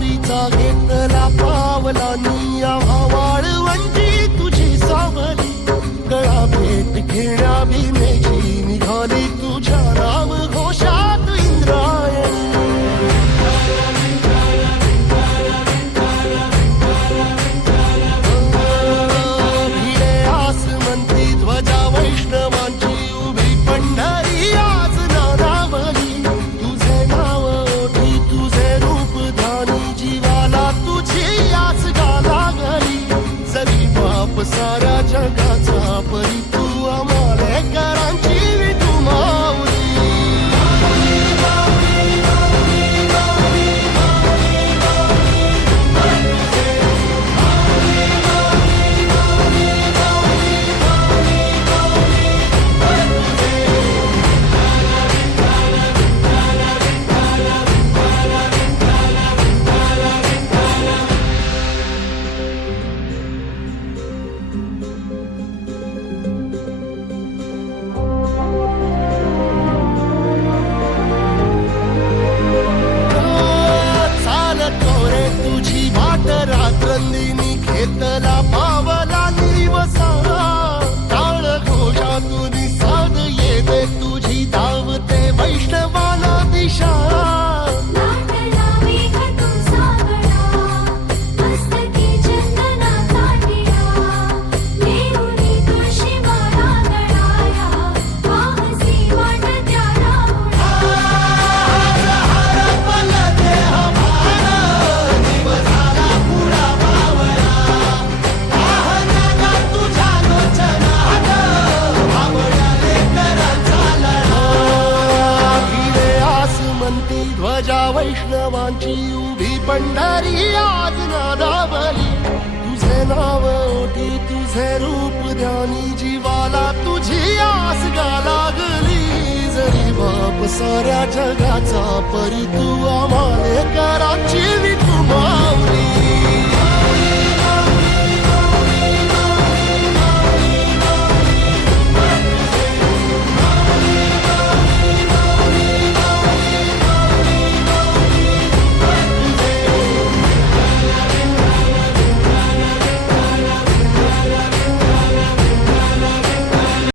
वारीचा घेतला पावलांनी आम्हा वाळवंटी तुझी सावली गळा भेट घेण्या भीमेची निघाली तुझ्या राम घोषात इंद्रायणी भिडे आसमंती ध्वजा वैष्णवांची उभी पंढरी आज नानावली तुझे नाव ओठी तुझे रूप ध्यानी जीवाला तुझी आस गाला गली जरी बाप साऱ्या जगाचा परी तू आम्हाले करांची विठू माऊली तुझी वाट रात्रंदिनी घेतला पावला निवसा टाळ घोषातून साध येते तुझी धावते वैष्णवाला दिशा ध्वजा वैष्णवांची उभी पंढरी आज नादावली तुझे नाव ओठी तुझे रूप ध्यानी जीवाला तुझी आस गाला गली जरी बाप साऱ्या जगाचा परी तू आम्हाले कराची विठू माऊली